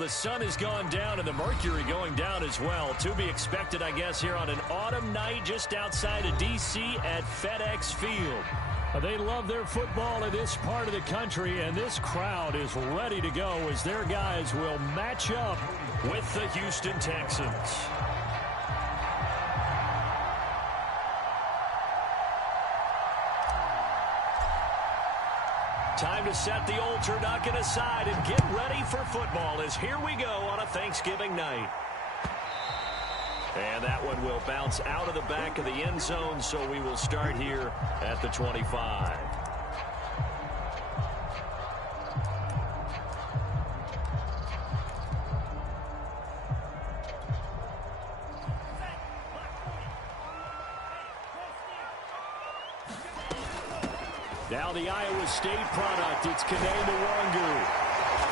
the sun has gone down and the mercury going down as well. To be expected, I guess, here on an autumn night just outside of D.C. at FedEx Field. They love their football in this part of the country, and this crowd is ready to go as their guys will match up with the Houston Texans. Time to set the old turducken aside and get ready for football as here we go on a Thanksgiving night. And that one will bounce out of the back of the end zone, so we will start here at the 25. Now the Iowa State product, it's Kene-Mwangu.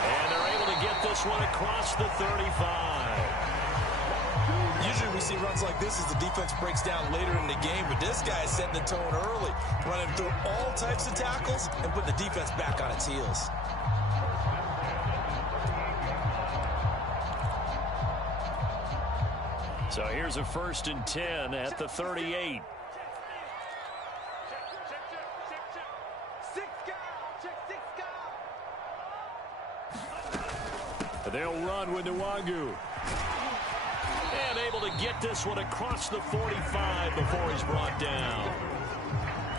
And they're able to get this one across the 35. Usually we see runs like this as the defense breaks down later in the game, but this guy is setting the tone early, running through all types of tackles and putting the defense back on its heels. So here's a 1st and 10 at the 38. They'll run with Nwangu. And able to get this one across the 45 before he's brought down.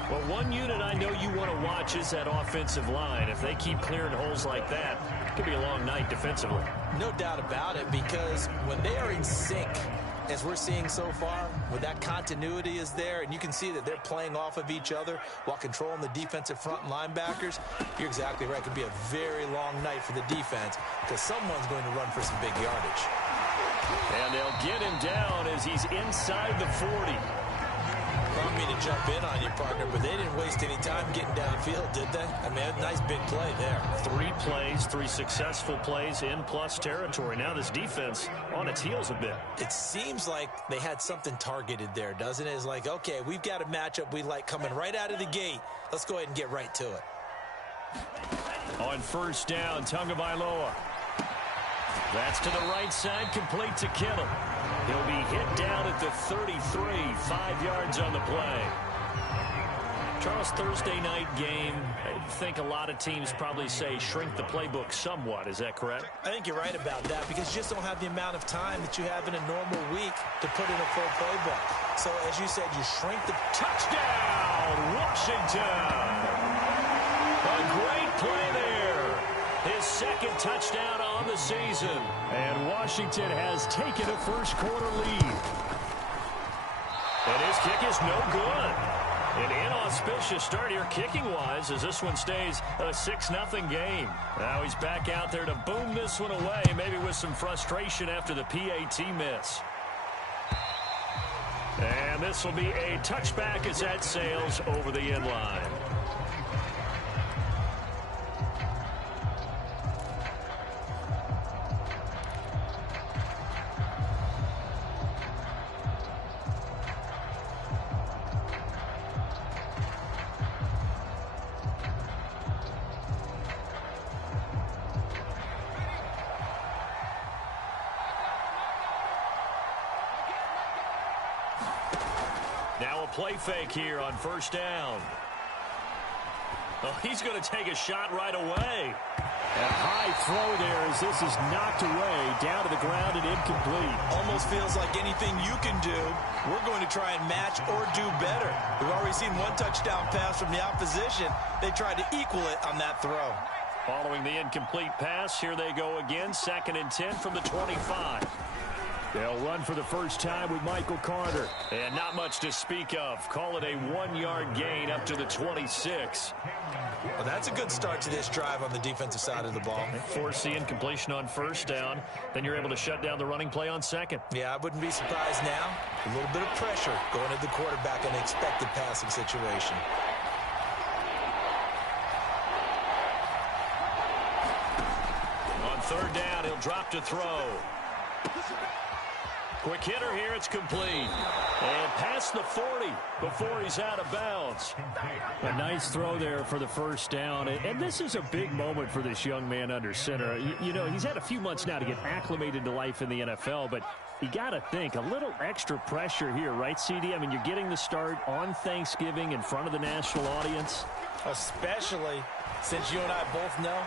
Well, one unit I know you want to watch is that offensive line. If they keep clearing holes like that, it could be a long night defensively. No doubt about it, because when they are in sync, as we're seeing so far, when that continuity is there, and you can see that they're playing off of each other while controlling the defensive front linebackers, you're exactly right. It could be a very long night for the defense because someone's going to run for some big yardage. And they'll get him down as he's inside the 40. I don't mean to jump in on you, partner, but they didn't waste any time getting downfield, did they? I mean, a nice big play there. 3 plays, 3 successful plays in plus territory. Now this defense on its heels a bit. It seems like they had something targeted there, doesn't it? It's like, okay, we've got a matchup we like coming right out of the gate. Let's go ahead and get right to it. On 1st down, Tagovailoa. That's to the right side, complete to Kittle. He'll be hit down at the 33, 5 yards on the play. Charles, Thursday night game, I think a lot of teams probably say shrink the playbook somewhat. Is that correct? I think you're right about that because you just don't have the amount of time that you have in a normal week to put in a full playbook. So, as you said, you shrink the... Touchdown, Washington! A great play there. His 2nd touchdown on the season. And Washington has taken a first-quarter lead. And his kick is no good. An inauspicious start here kicking-wise as this one stays a 6-0 game. Now he's back out there to boom this one away, maybe with some frustration after the PAT miss. And this will be a touchback as that sails over the end line. Now a play fake here on 1st down. Oh, he's going to take a shot right away. A high throw there as this is knocked away, down to the ground and incomplete. Almost feels like anything you can do, we're going to try and match or do better. We've already seen one touchdown pass from the opposition. They tried to equal it on that throw. Following the incomplete pass, here they go again, 2nd and 10 from the 25. They'll run for the first time with Michael Carter. And not much to speak of. Call it a 1-yard gain up to the 26. Well, that's a good start to this drive on the defensive side of the ball. Force the incompletion on 1st down. Then you're able to shut down the running play on 2nd. Yeah, I wouldn't be surprised now. A little bit of pressure going to the quarterback in an expected passing situation. On 3rd down, he'll drop to throw. Quick hitter here, it's complete. And past the 40 before he's out of bounds. A nice throw there for the first down. And this is a big moment for this young man under center. You know, he's had a few months now to get acclimated to life in the NFL, but you got to think a little extra pressure here, right, CD? I mean, you're getting the start on Thanksgiving in front of the national audience. Especially since you and I both know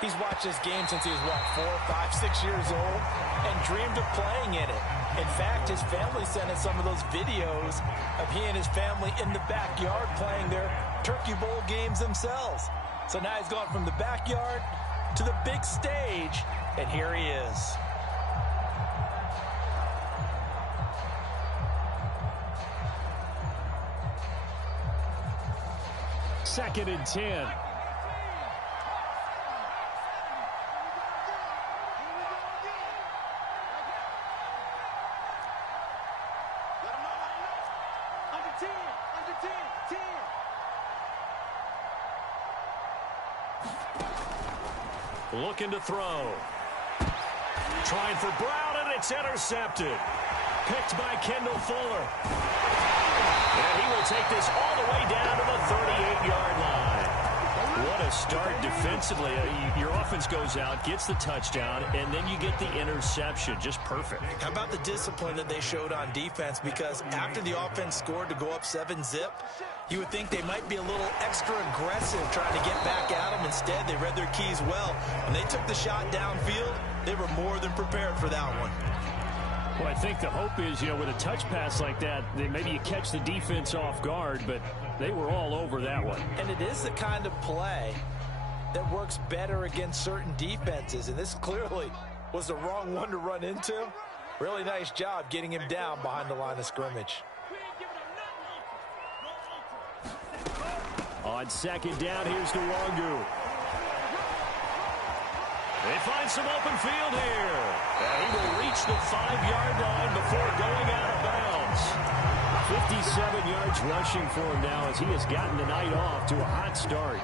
he's watched this game since he was, what, 4, 5, 6 years old and dreamed of playing in it. In fact, his family sent us some of those videos of he and his family in the backyard playing their Turkey Bowl games themselves. So now he's gone from the backyard to the big stage, and here he is. Second and 10. Looking to throw. Trying for Brown, and it's intercepted. Picked by Kendall Fuller. And he will take this all the way down to the 38-yard line. What a start defensively. Your offense goes out, gets the touchdown, and then you get the interception. Just perfect. How about the discipline that they showed on defense? Because after the offense scored to go up 7-zip, you would think they might be a little extra aggressive trying to get back at them. Instead, they read their keys well. When they took the shot downfield, they were more than prepared for that one. Well, I think the hope is, you know, with a touch pass like that, maybe you catch the defense off guard, but they were all over that one. And it is the kind of play that works better against certain defenses, and this clearly was the wrong one to run into. Really nice job getting him down behind the line of scrimmage. On second down, here's Nwangu. They find some open field here. And he will reach the 5-yard line before going out of bounds. 57 yards rushing for him now as he has gotten the night off to a hot start.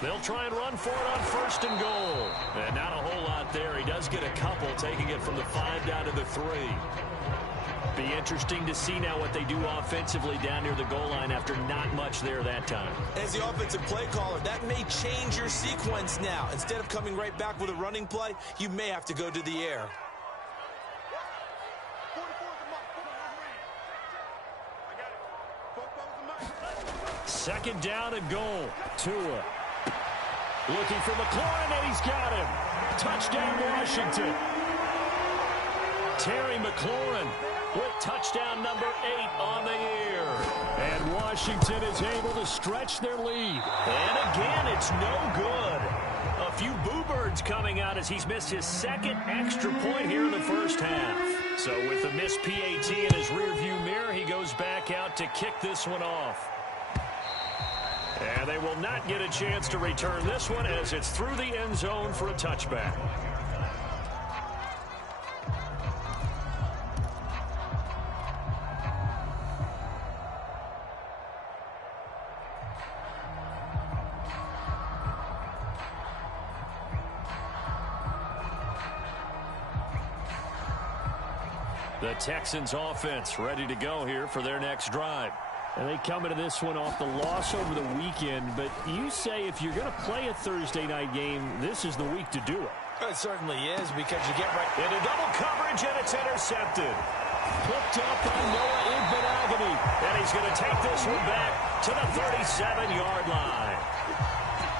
They'll try and run for it on first and goal. And not a whole lot there. He does get a couple, taking it from the 5 down to the 3. Be interesting to see now what they do offensively down near the goal line after not much there that time. As the offensive play caller, that may change your sequence now. Instead of coming right back with a running play, you may have to go to the air. Second down and goal. Tua looking for McLaurin, and he's got him. Touchdown, Washington. Terry McLaurin with touchdown number 8 on the year. And Washington is able to stretch their lead. And again, it's no good. A few boo birds coming out as he's missed his second extra point here in the first half. So with the missed PAT in his rearview mirror, he goes back out to kick this one off. And they will not get a chance to return this one as it's through the end zone for a touchback. The Texans offense ready to go here for their next drive. And they come into this one off the loss over the weekend. But you say if you're going to play a Thursday night game, this is the week to do it. It certainly is, because you get right into double coverage, and it's intercepted. Picked up by Noah Igbenogany. And he's going to take this one back to the 37-yard line.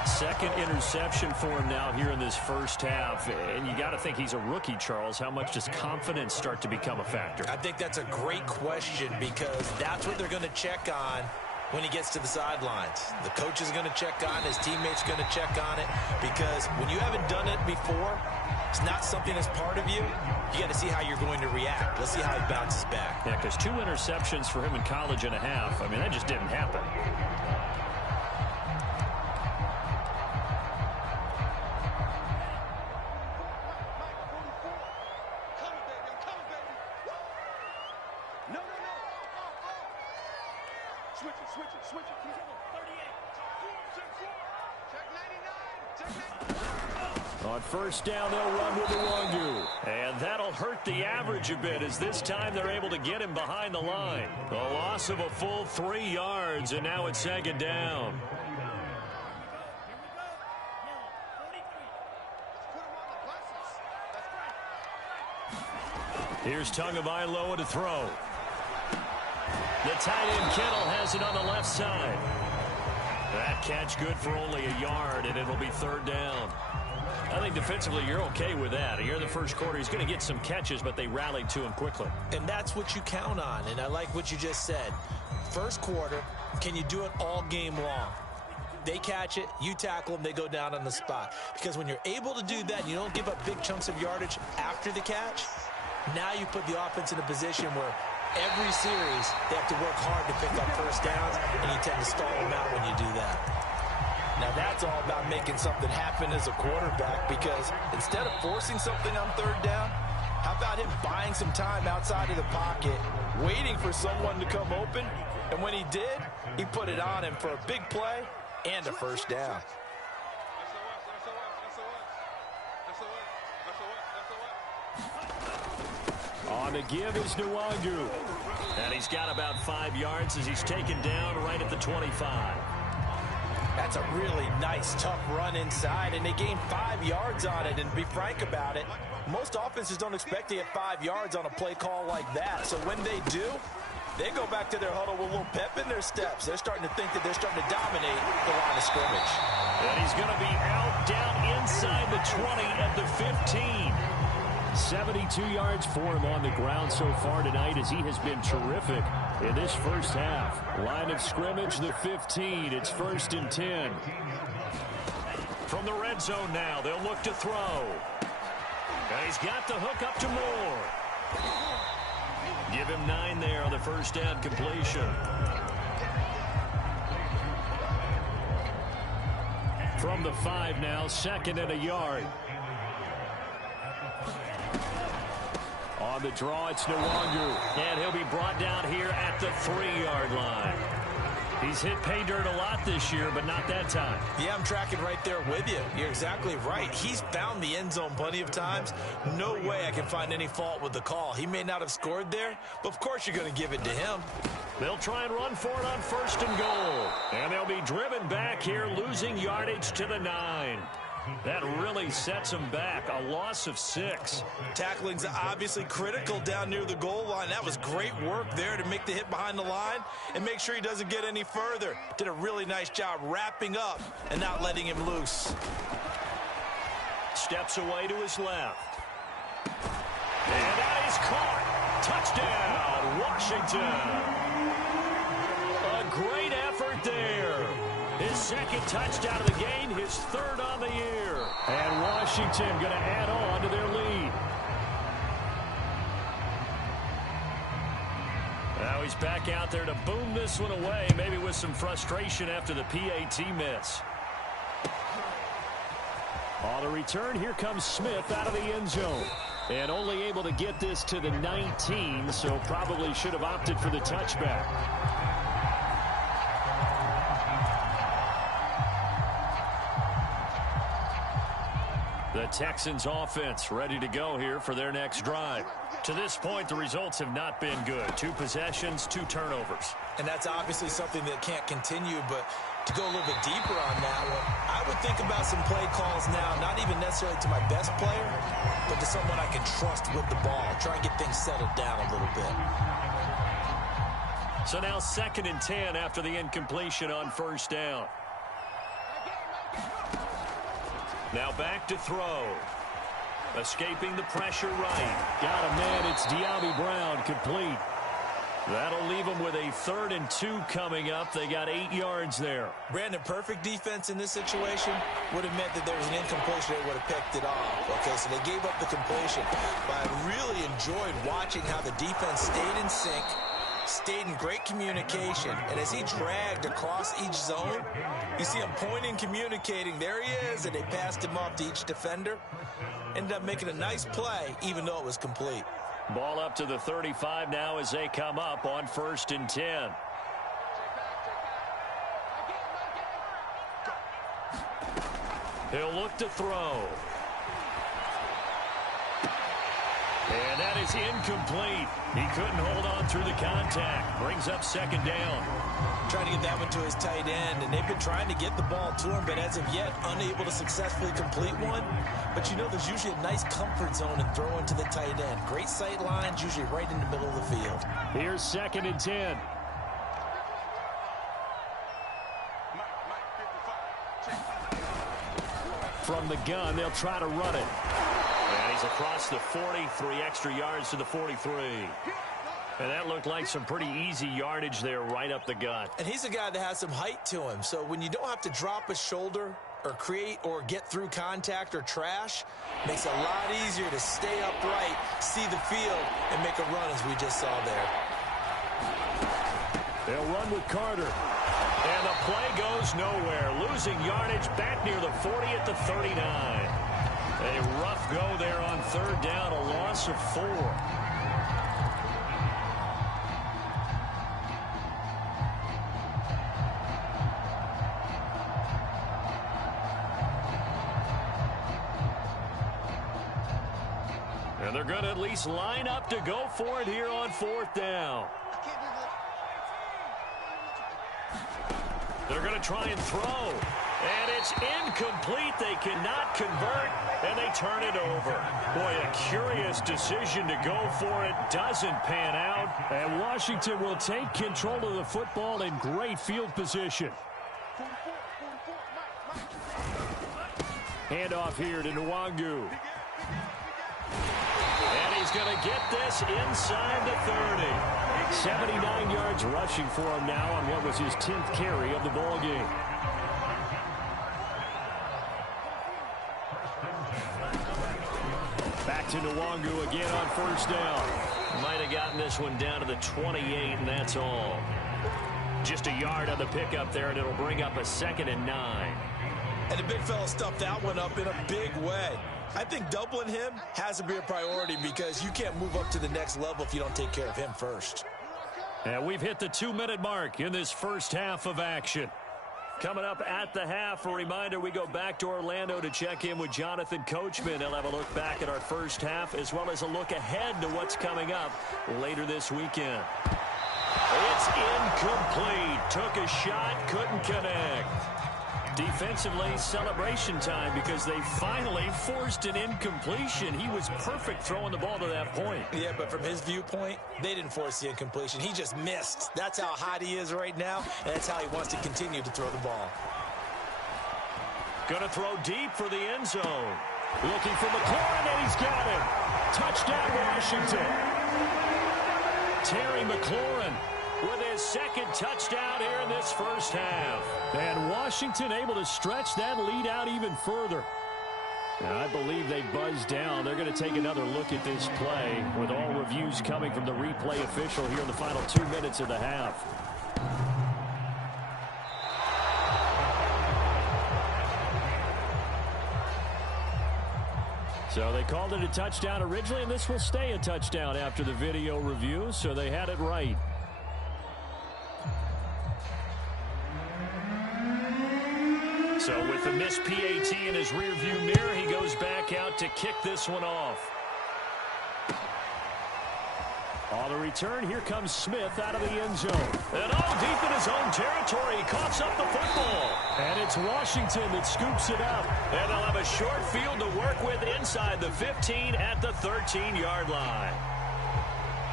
Second interception for him now here in this first half. And you got to think he's a rookie, Charles. How much does confidence start to become a factor? I think that's a great question, because that's what they're going to check on when he gets to the sidelines. The coach is going to check on it. His teammates are going to check on it, because when you haven't done it before, it's not something that's part of you. You got to see how you're going to react. Let's see how he bounces back. Yeah, because 2 interceptions for him in college and a half. I mean, that just didn't happen. On first down, they'll run with the Wangu. And that'll hurt the average a bit, as this time they're able to get him behind the line. A loss of a full 3 yards, and now it's second down. Here's Tagovailoa to throw. The tight end Kittle has it on the left side. That catch good for only a yard, and it'll be third down. I think defensively you're okay with that. Here in the first quarter, he's going to get some catches, but they rallied to him quickly. And that's what you count on, and I like what you just said. First quarter, can you do it all game long? They catch it, you tackle them, they go down on the spot. Because when you're able to do that and you don't give up big chunks of yardage after the catch, now you put the offense in a position where every series they have to work hard to pick up first downs, and you tend to stall them out when you do that. Now that's all about making something happen as a quarterback, because instead of forcing something on third down, how about him buying some time outside of the pocket, waiting for someone to come open, and when he did, he put it on him for a big play and a first down. On the give is Nwangu. And he's got about 5 yards as he's taken down right at the 25. That's a really nice, tough run inside, and they gained 5 yards on it. And to be frank about it, most offenses don't expect to get 5 yards on a play call like that. So when they do, they go back to their huddle with a little pep in their steps. They're starting to think that they're starting to dominate the line of scrimmage. And he's going to be out down inside the 20 at the 15. 72 yards for him on the ground so far tonight, as he has been terrific in this first half. Line of scrimmage, the 15. It's 1st and 10. From the red zone now, they'll look to throw. And he's got the hook up to Moore. Give him 9 there on the first down completion. From the 5 now, 2nd and a yard. On the draw, it's Nwangu. And he'll be brought down here at the 3-yard line. He's hit pay dirt a lot this year, but not that time. Yeah, I'm tracking right there with you. You're exactly right. He's found the end zone plenty of times. No way I can find any fault with the call. He may not have scored there, but of course you're going to give it to him. They'll try and run for it on 1st and goal. And they'll be driven back here, losing yardage to the 9. That really sets him back. A loss of 6. Tackling's obviously critical down near the goal line. That was great work there to make the hit behind the line and make sure he doesn't get any further. Did a really nice job wrapping up and not letting him loose. Steps away to his left. And that is caught. Touchdown, Washington. A great effort there. His 2nd touchdown of the game, his 3rd on the year. And Washington going to add on to their lead. Now he's back out there to boom this one away, maybe with some frustration after the PAT miss. On the return, here comes Smith out of the end zone. And only able to get this to the 19, so probably should have opted for the touchback. The Texans offense ready to go here for their next drive. To this point, the results have not been good. 2 possessions, 2 turnovers. And that's obviously something that can't continue, but to go a little bit deeper on that one, I would think about some play calls now, not even necessarily to my best player, but to someone I can trust with the ball. Try and get things settled down a little bit. So now 2nd and 10 after the incompletion on 1st down. Now back to throw. Escaping the pressure right. Got a man. It's De'Ami Brown, complete. That'll leave them with a 3rd and 2 coming up. They got 8 yards there. Brandon, perfect defense in this situation would have meant that there was an incompletion. They would have picked it off. Okay, so they gave up the completion. But I really enjoyed watching how the defense stayed in sync, stayed in great communication, and as he dragged across each zone, you see him pointing, communicating. There he is, and they passed him off to each defender. Ended up making a nice play, even though it was complete. Ball up to the 35 now as they come up on 1st and 10. He'll look to throw. And that is incomplete. He couldn't hold on through the contact. Brings up second down. Trying to get that one to his tight end, and they've been trying to get the ball to him, but as of yet, unable to successfully complete one. But you know, there's usually a nice comfort zone in throwing to the tight end. Great sight lines, usually right in the middle of the field. Here's 2nd and 10. From the gun, they'll try to run it. And he's across the 40, 3 extra yards to the 43. And that looked like some pretty easy yardage there right up the gut. And he's a guy that has some height to him, so when you don't have to drop a shoulder or create or get through contact or trash, makes it a lot easier to stay upright, see the field, and make a run as we just saw there. They'll run with Carter. And the play goes nowhere. Losing yardage back near the 40 at the 39. A rough go there on 3rd down, a loss of 4. And they're going to at least line up to go for it here on 4th down. They're going to try and throw. And it's incomplete. They cannot convert, and they turn it over. Boy, a curious decision to go for it. Doesn't pan out. And Washington will take control of the football in great field position. Handoff here to Nwangu. And he's going to get this inside the 30. 79 yards rushing for him now on what was his 10th carry of the ball game. Back to Nwangu again on 1st down. Might have gotten this one down to the 28, and that's all. Just a yard on the pickup there, and it'll bring up a 2nd and 9. And the big fella stuffed that one up in a big way. I think doubling him has to be a priority because you can't move up to the next level if you don't take care of him first. And we've hit the 2-minute mark in this first half of action. Coming up at the half, a reminder, we go back to Orlando to check in with Jonathan Coachman. He'll have a look back at our first half as well as a look ahead to what's coming up later this weekend. It's incomplete. Took a shot, couldn't connect. Defensively, celebration time because they finally forced an incompletion. He was perfect throwing the ball to that point. Yeah, but from his viewpoint, they didn't force the incompletion. He just missed. That's how hot he is right now, and that's how he wants to continue to throw the ball. Going to throw deep for the end zone. Looking for McLaurin, and he's got it. Touchdown, Washington. Terry McLaurin with his 2nd touchdown here in this first half. And Washington able to stretch that lead out even further. And I believe they buzzed down. They're going to take another look at this play with all reviews coming from the replay official here in the final 2 minutes of the half. So they called it a touchdown originally, and this will stay a touchdown after the video review, so they had it right. So with the missed PAT in his rearview mirror, he goes back out to kick this one off. On the return, here comes Smith out of the end zone. And all deep in his own territory, he coughs up the football. And it's Washington that scoops it up. And they'll have a short field to work with inside the 15 at the 13-yard line.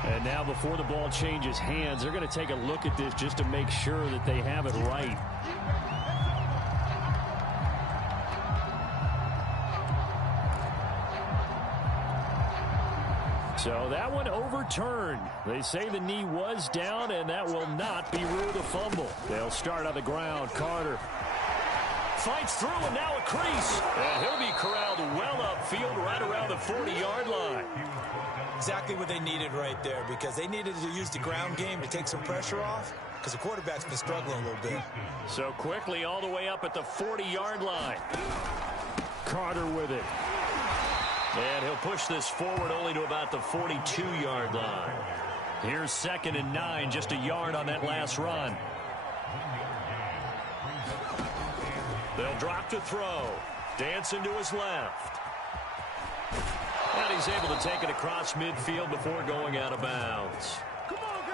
And now before the ball changes hands, they're going to take a look at this just to make sure that they have it right. So that one overturned. They say the knee was down, and that will not be ruled a fumble. They'll start on the ground. Carter fights through, and now a crease. And he'll be corralled well upfield right around the 40-yard line. Exactly what they needed right there because they needed to use the ground game to take some pressure off because the quarterback's been struggling a little bit. So quickly all the way up at the 40-yard line. Carter with it. And he'll push this forward only to about the 42-yard line. Here's 2nd and 9, just a yard on that last run. They'll drop to throw. Dancing to his left. And he's he's able to take it across midfield before going out of bounds.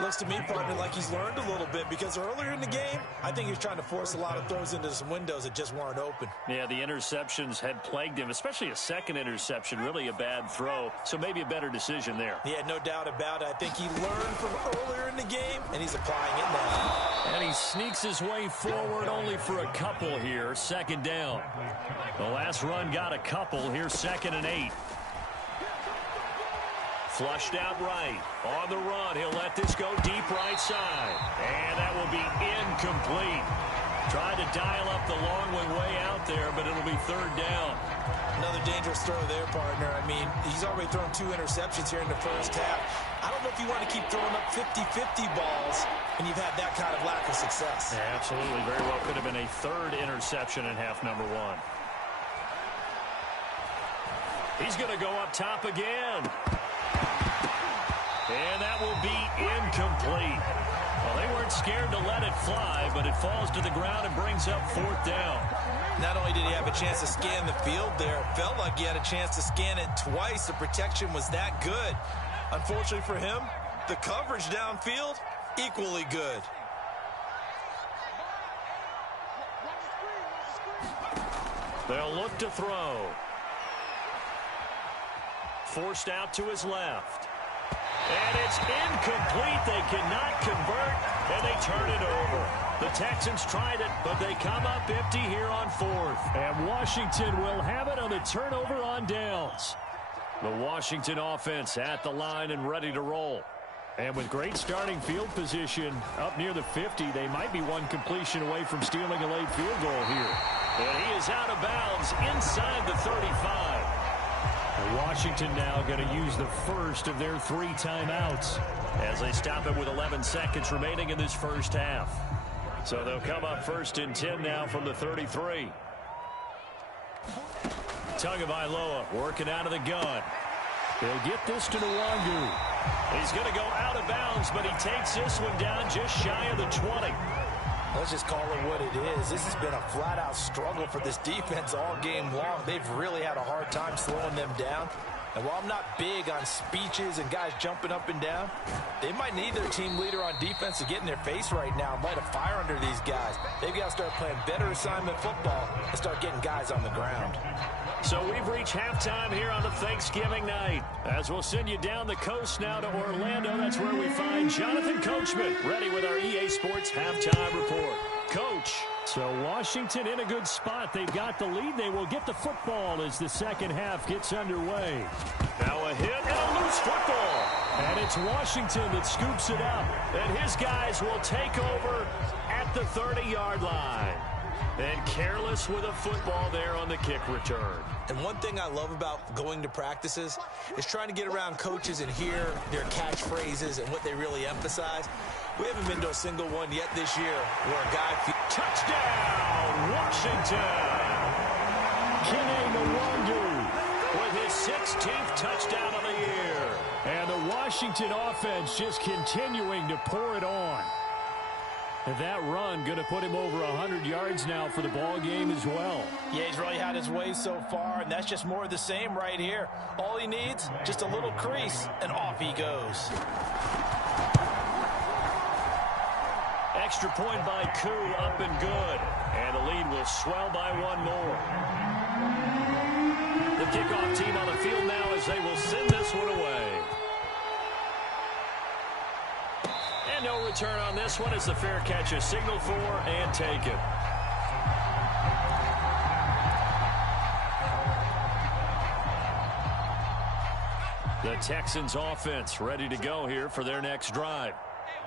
Looks to me, partner, like he's learned a little bit, because earlier in the game, I think he was trying to force a lot of throws into some windows that just weren't open. Yeah, the interceptions had plagued him, especially a second interception, really a bad throw, so maybe a better decision there. Yeah, no doubt about it. I think he learned from earlier in the game, and he's applying it now. And he sneaks his way forward only for a couple here, second down. The last run got a couple. Here's 2nd and 8. Flushed out right. On the run, he'll let this go deep right side. And that will be incomplete. Tried to dial up the long way out there, but it'll be 3rd down. Another dangerous throw there, partner. I mean, he's already thrown 2 interceptions here in the first half. I don't know if you want to keep throwing up 50-50 balls when you've had that kind of lack of success. Yeah, absolutely. Very well could have been a 3rd interception in half number 1. He's going to go up top again. And that will be incomplete. Well, they weren't scared to let it fly, but it falls to the ground and brings up 4th down. Not only did he have a chance to scan the field there, it felt like he had a chance to scan it twice. The protection was that good. Unfortunately for him, the coverage downfield, equally good. They'll look to throw. Forced out to his left. And it's incomplete. They cannot convert, and they turn it over. The Texans tried it, but they come up empty here on 4th. And Washington will have it on the turnover on downs. The Washington offense at the line and ready to roll. And with great starting field position up near the 50, they might be one completion away from stealing a late field goal here. And he is out of bounds inside the 35. Washington now going to use the first of their 3 timeouts as they stop it with 11 seconds remaining in this first half. So they'll come up 1st and 10 now from the 33. Tagovailoa working out of the gun. They'll get this to Nwangu. He's going to go out of bounds, but he takes this one down just shy of the 20. Let's just call it what it is. This has been a flat-out struggle for this defense all game long. They've really had a hard time slowing them down. And while I'm not big on speeches and guys jumping up and down, they might need their team leader on defense to get in their face right now and light a fire under these guys. They've got to start playing better assignment football and start getting guys on the ground. So we've reached halftime here on the Thanksgiving night. As we'll send you down the coast now to Orlando, that's where we find Jonathan Coachman, ready with our EA Sports Halftime Report. Coach. So Washington in a good spot. They've got the lead. They will get the football as the second half gets underway. Now a hit and a loose football. And it's Washington that scoops it up. And his guys will take over at the 30-yard line. And careless with a football there on the kick return. And one thing I love about going to practices is trying to get around coaches and hear their catchphrases and what they really emphasize. We haven't been to a single one yet this year where a guy... Touchdown, Washington! Kene Nwangu with his 16th touchdown of the year. And the Washington offense just continuing to pour it on. And that run going to put him over 100 yards now for the ball game as well. Yeah, he's really had his way so far, and that's just more of the same right here. All he needs, just a little crease, and off he goes. Extra point by Koo, up and good. And the lead will swell by 1 more. The kickoff team on the field now as they will send this one away. And no return on this one as the fair catch is signaled for and taken. The Texans offense ready to go here for their next drive.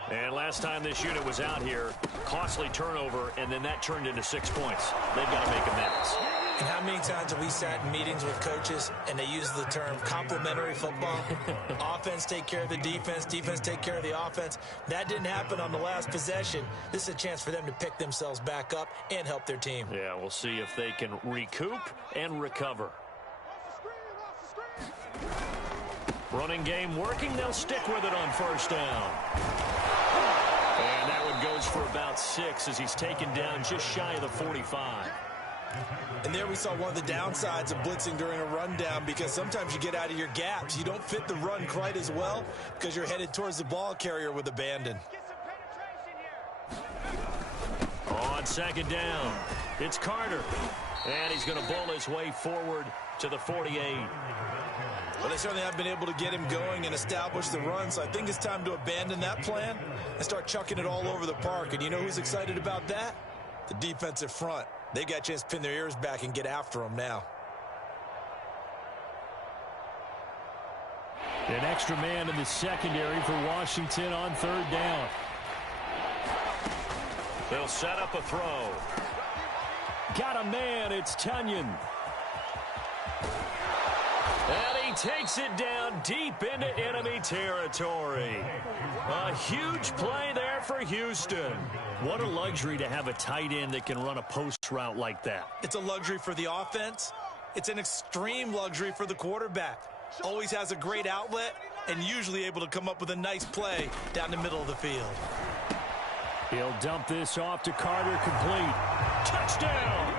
And last time this unit was out here, costly turnover, and then that turned into 6 points. They've got to make amends. And how many times have we sat in meetings with coaches and they use the term complementary football? Offense take care of the defense, defense take care of the offense. That didn't happen on the last possession. This is a chance for them to pick themselves back up and help their team. Yeah, we'll see if they can recoup and recover. Running game working. They'll stick with it on first down. And that one goes for about 6 as he's taken down just shy of the 45. And there we saw one of the downsides of blitzing during a rundown, because sometimes you get out of your gaps. You don't fit the run quite as well because you're headed towards the ball carrier with abandon. On second down, it's Carter. And he's going to bowl his way forward to the 48. Well, they certainly have been able to get him going and establish the run, so I think it's time to abandon that plan and start chucking it all over the park. And you know who's excited about that? The defensive front. They got a chance to pin their ears back and get after him now. An extra man in the secondary for Washington on third down. They'll set up a throw. Got a man, it's Tunyon. And he takes it down deep into enemy territory. A huge play there for Houston. What a luxury to have a tight end that can run a post route like that. It's a luxury for the offense. It's an extreme luxury for the quarterback. Always has a great outlet and usually able to come up with a nice play down the middle of the field. He'll dump this off to Carter, complete. Touchdown!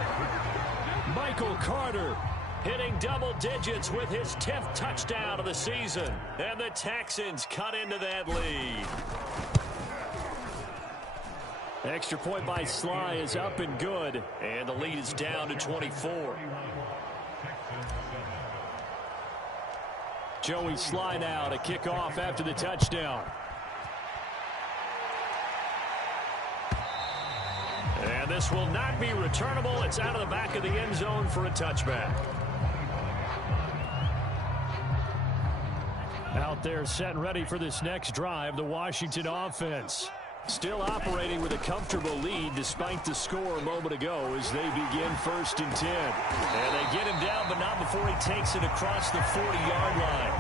Michael Carter hitting double digits with his 10th touchdown of the season. And the Texans cut into that lead. Extra point by Sly is up and good. And the lead is down to 24. Joey Sly now to kick off after the touchdown. And this will not be returnable. It's out of the back of the end zone for a touchback. Out there set and ready for this next drive, the Washington offense. Still operating with a comfortable lead despite the score a moment ago as they begin 1st and 10. And they get him down, but not before he takes it across the 40-yard line.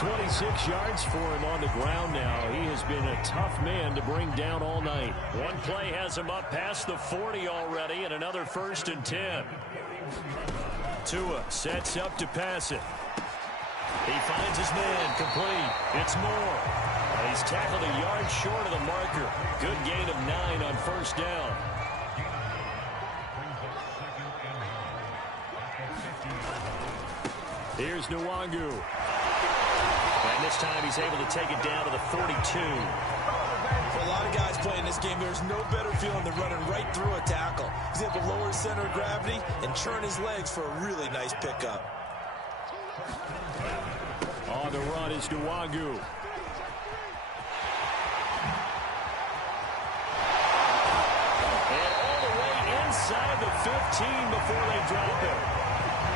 126 yards for him on the ground now. He has been a tough man to bring down all night. One play has him up past the 40 already, and another 1st and 10. Tua sets up to pass it. He finds his man, complete. It's Moore. He's tackled a yard short of the marker. Good gain of 9 on 1st down. Here's Nwangu. And this time he's able to take it down to the 42. For a lot of guys playing this game, there's no better feeling than running right through a tackle. He's able to lower his center of gravity and churn his legs for a really nice pickup. On the run is Nwangu. Inside the 15 before they drop it.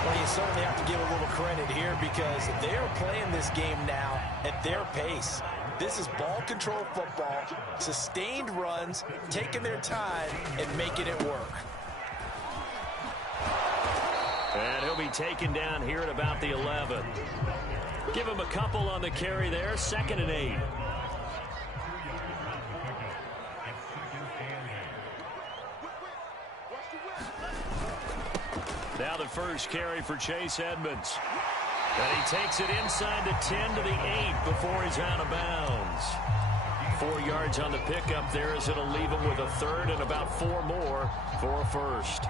Well, you certainly have to give a little credit here because they are playing this game now at their pace. This is ball control football, sustained runs, taking their time and making it work. And he'll be taken down here at about the 11. Give him a couple on the carry there, 2nd and 8. Now the first carry for Chase Edmonds. And he takes it inside the 10 to the 8 before he's out of bounds. 4 yards on the pickup there as it'll leave him with a 3rd and about 4 more for a 1st.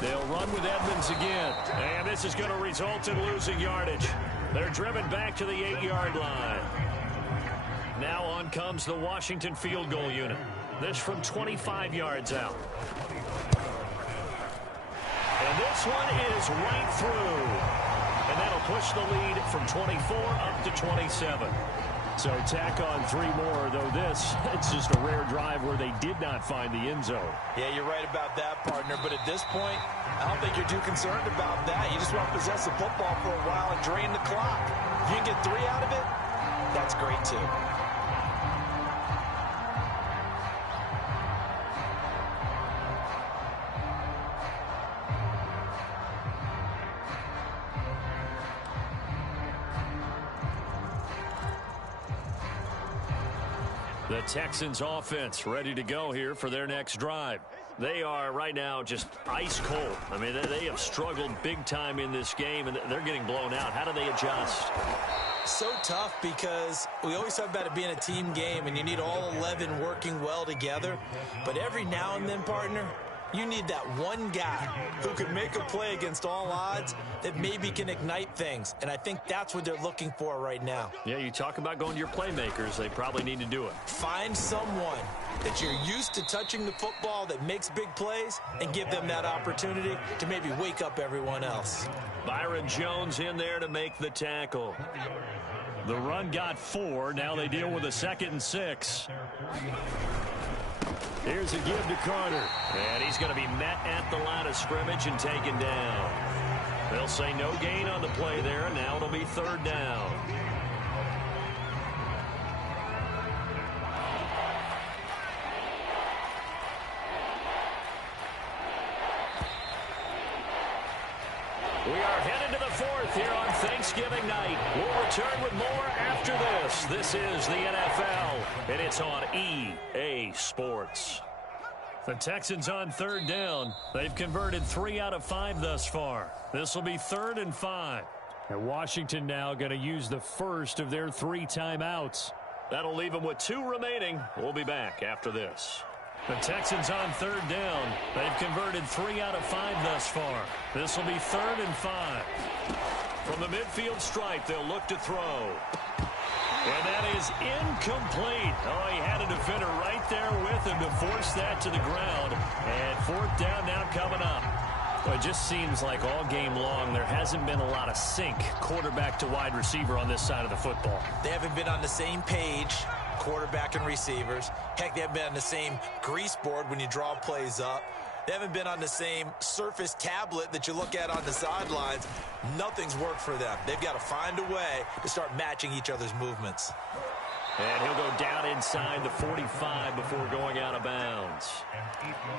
They'll run with Edmonds again. And this is going to result in losing yardage. They're driven back to the 8-yard line. Now on comes the Washington field goal unit. This from 25 yards out. And this one is right through. And that'll push the lead from 24 up to 27. So tack on 3 more, though it's just a rare drive where they did not find the end zone. Yeah, you're right about that, partner. But at this point, I don't think you're too concerned about that. You just want to possess the football for a while and drain the clock. If you can get 3 out of it, that's great too. The Texans offense ready to go here for their next drive. They are right now just ice cold. I mean, they have struggled big time in this game, and they're getting blown out. How do they adjust? So tough because we always talk about it being a team game and you need all 11 working well together. But every now and then, partner, you need that one guy who can make a play against all odds that maybe can ignite things. And I think that's what they're looking for right now. Yeah, you talk about going to your playmakers. They probably need to do it. Find someone that you're used to touching the football that makes big plays and give them that opportunity to maybe wake up everyone else. Byron Jones in there to make the tackle. The run got 4. Now they deal with a 2nd and 6. Here's a give to Carter. And he's going to be met at the line of scrimmage and taken down. They'll say no gain on the play there, and now it'll be 3rd down. We are headed to the 4th here on Thanksgiving night. We'll return with more after this. This is the NFL, and it's on EA Sports. The Texans on 3rd down. They've converted 3 out of 5 thus far. This will be 3rd and 5. And Washington now going to use the first of their 3 timeouts. That'll leave them with 2 remaining. We'll be back after this. The Texans on 3rd down. They've converted 3 out of 5 thus far. This will be 3rd and 5. From the midfield stripe, they'll look to throw. And that is incomplete. Oh, he had a defender right there with him to force that to the ground. And 4th down now coming up. Well, it just seems like all game long there hasn't been a lot of sync quarterback to wide receiver on this side of the football. They haven't been on the same page, quarterback and receivers. Heck, they haven't been on the same grease board when you draw plays up. They haven't been on the same surface tablet that you look at on the sidelines. Nothing's worked for them. They've got to find a way to start matching each other's movements. And he'll go down inside the 45 before going out of bounds.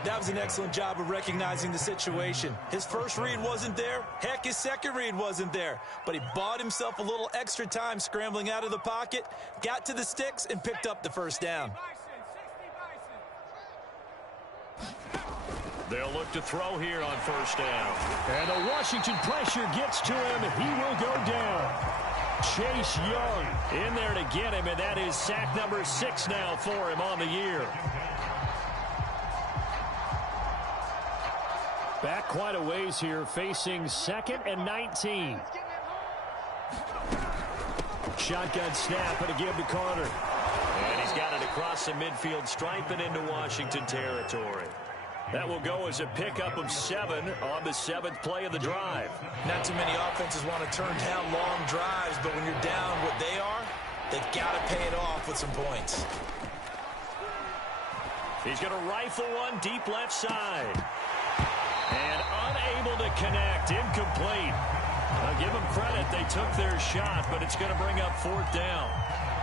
That was an excellent job of recognizing the situation. His first read wasn't there. Heck, his second read wasn't there. But he bought himself a little extra time scrambling out of the pocket, got to the sticks, and picked up the 1st down. They'll look to throw here on 1st down. And the Washington pressure gets to him. He will go down. Chase Young in there to get him, and that is sack number 6 now for him on the year. Back quite a ways here, facing 2nd and 19. Shotgun snap and a give to Carter. And he's got it across the midfield stripe and into Washington territory. That will go as a pickup of 7 on the 7th play of the drive. Not too many offenses want to turn down long drives, but when you're down what they are, they've got to pay it off with some points. He's going to rifle one deep left side. And unable to connect, incomplete. I'll give them credit, they took their shot, but it's going to bring up 4th down.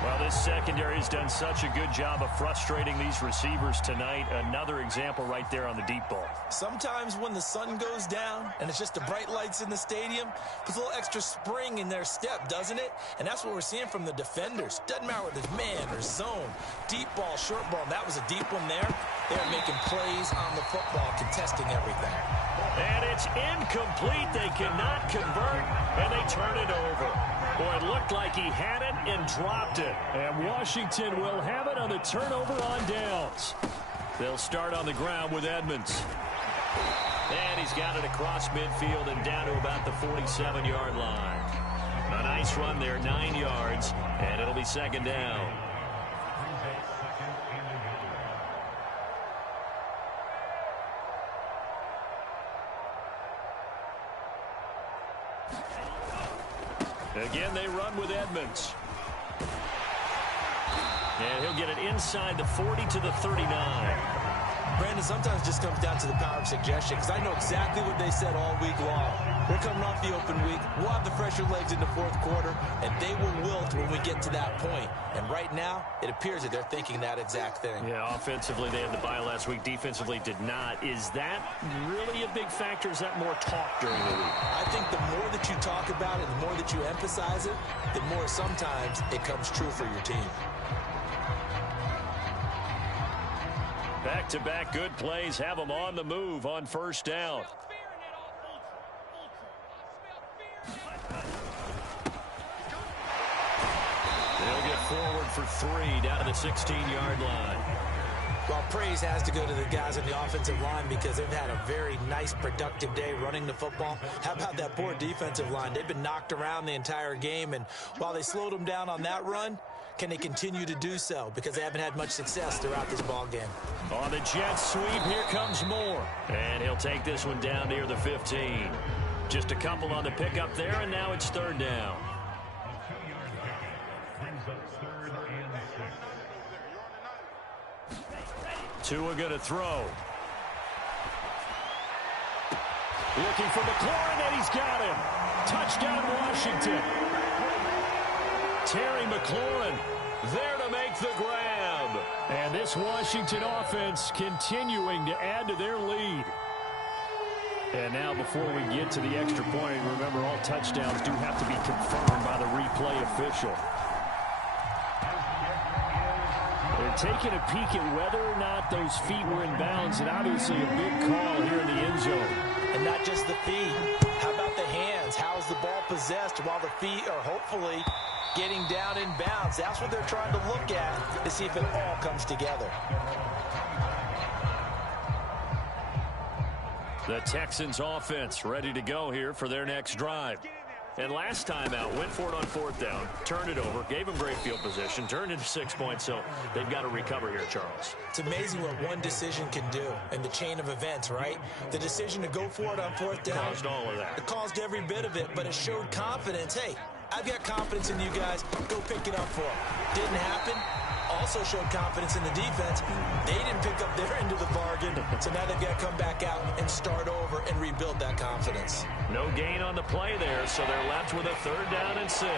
Well, this secondary has done such a good job of frustrating these receivers tonight. Another example right there on the deep ball. Sometimes when the sun goes down and it's just the bright lights in the stadium, puts a little extra spring in their step, doesn't it? And that's what we're seeing from the defenders. Doesn't matter whether it's man or zone, deep ball, short ball. That was a deep one there. They're making plays on the football, contesting everything. And it's incomplete. They cannot convert, and they turn it over. Boy, it looked like he had it and dropped it. And Washington will have it on the turnover on downs. They'll start on the ground with Edmonds. And he's got it across midfield and down to about the 47-yard line. A nice run there, 9 yards, and it'll be 2nd down. Again, they run with Edmonds. And he'll get it inside the 40 to the 39. Brandon, sometimes it just comes down to the power of suggestion, because I know exactly what they said all week long. We're coming off the open week. We'll have the fresher legs in the 4th quarter, and they will wilt when we get to that point. And right now, it appears that they're thinking that exact thing. Yeah, offensively, they had the bye last week. Defensively, did not. Is that really a big factor? Is that more talk during the week? I think the more that you talk about it, the more that you emphasize it, the more sometimes it comes true for your team. Back-to-back good plays have them on the move on 1st down. forward for 3 down to the 16-yard line. Well, praise has to go to the guys on the offensive line because they've had a very nice, productive day running the football. How about that poor defensive line? They've been knocked around the entire game, and while they slowed them down on that run, can they continue to do so? Because they haven't had much success throughout this ball game. On the jet sweep, here comes Moore. And he'll take this one down near the 15. Just a couple on the pickup there, and now it's 3rd down. Tua going to throw. Looking for McLaurin, and he's got him. Touchdown, Washington. Terry McLaurin there to make the grab. And this Washington offense continuing to add to their lead. And now before we get to the extra point, remember all touchdowns do have to be confirmed by the replay official. They're taking a peek at whether or not those feet were in bounds, and obviously a big call here in the end zone. And not just the feet. How about the hands? How is the ball possessed while the feet are hopefully getting down in bounds? That's what they're trying to look at to see if it all comes together. The Texans offense ready to go here for their next drive. And last time out, went for it on 4th down, turned it over, gave them great field position, turned into 6 points, so they've got to recover here, Charles. It's amazing what one decision can do in the chain of events, right? The decision to go for it on 4th down. Caused all of that. It caused every bit of it, but it showed confidence. Hey, I've got confidence in you guys. Go pick it up for them. Didn't happen. Also showed confidence in the defense. They didn't pick up their end of the bargain, so now they've got to come back out and start over and rebuild that confidence. No gain on the play there, so they're left with a 3rd down and 6.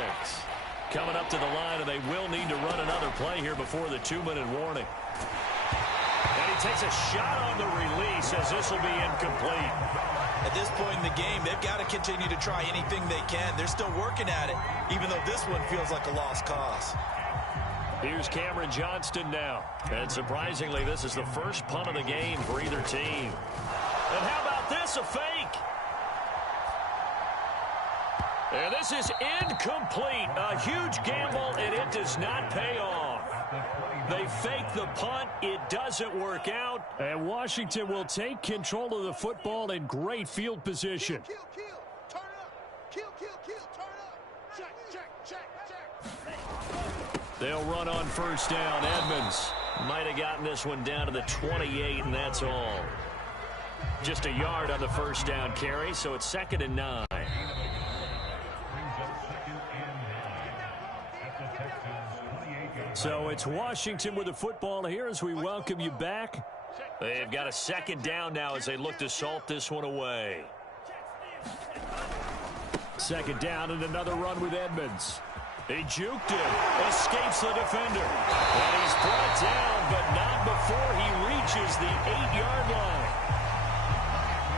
Coming up to the line, and they will need to run another play here before the 2-minute warning. And he takes a shot on the release as this will be incomplete. At this point in the game, they've got to continue to try anything they can. They're still working at it, even though this one feels like a lost cause. Here's Cameron Johnston now. And surprisingly, this is the first punt of the game for either team. And how about this, a fake? And this is incomplete. A huge gamble, and it does not pay off. They fake the punt. It doesn't work out. And Washington will take control of the football in great field position. Turn up. Turn up. Check. They'll run on 1st down. Edmonds might have gotten this one down to the 28, and that's all. Just a yard on the 1st down carry, so it's 2nd and 9. So it's Washington with the football here as we welcome you back. They've got a 2nd down now as they look to salt this one away. 2nd down and another run with Edmonds. He juked him, escapes the defender. And he's brought down, but not before he reaches the 8-yard line.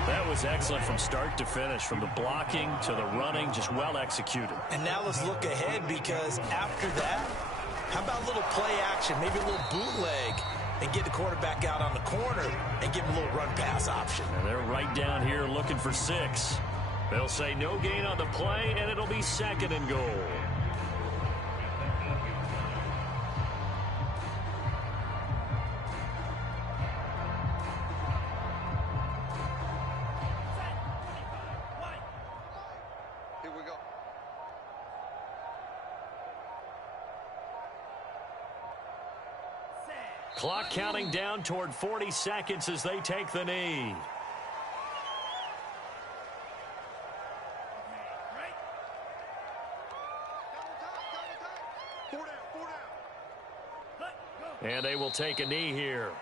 That was excellent from start to finish, from the blocking to the running, just well executed. And now let's look ahead, because after that, how about a little play action, maybe a little bootleg, and get the quarterback out on the corner and give him a little run pass option. And they're right down here looking for 6. They'll say no gain on the play, and it'll be 2nd and goal. Clock counting down toward 40 seconds as they take the knee. And they will take a knee here.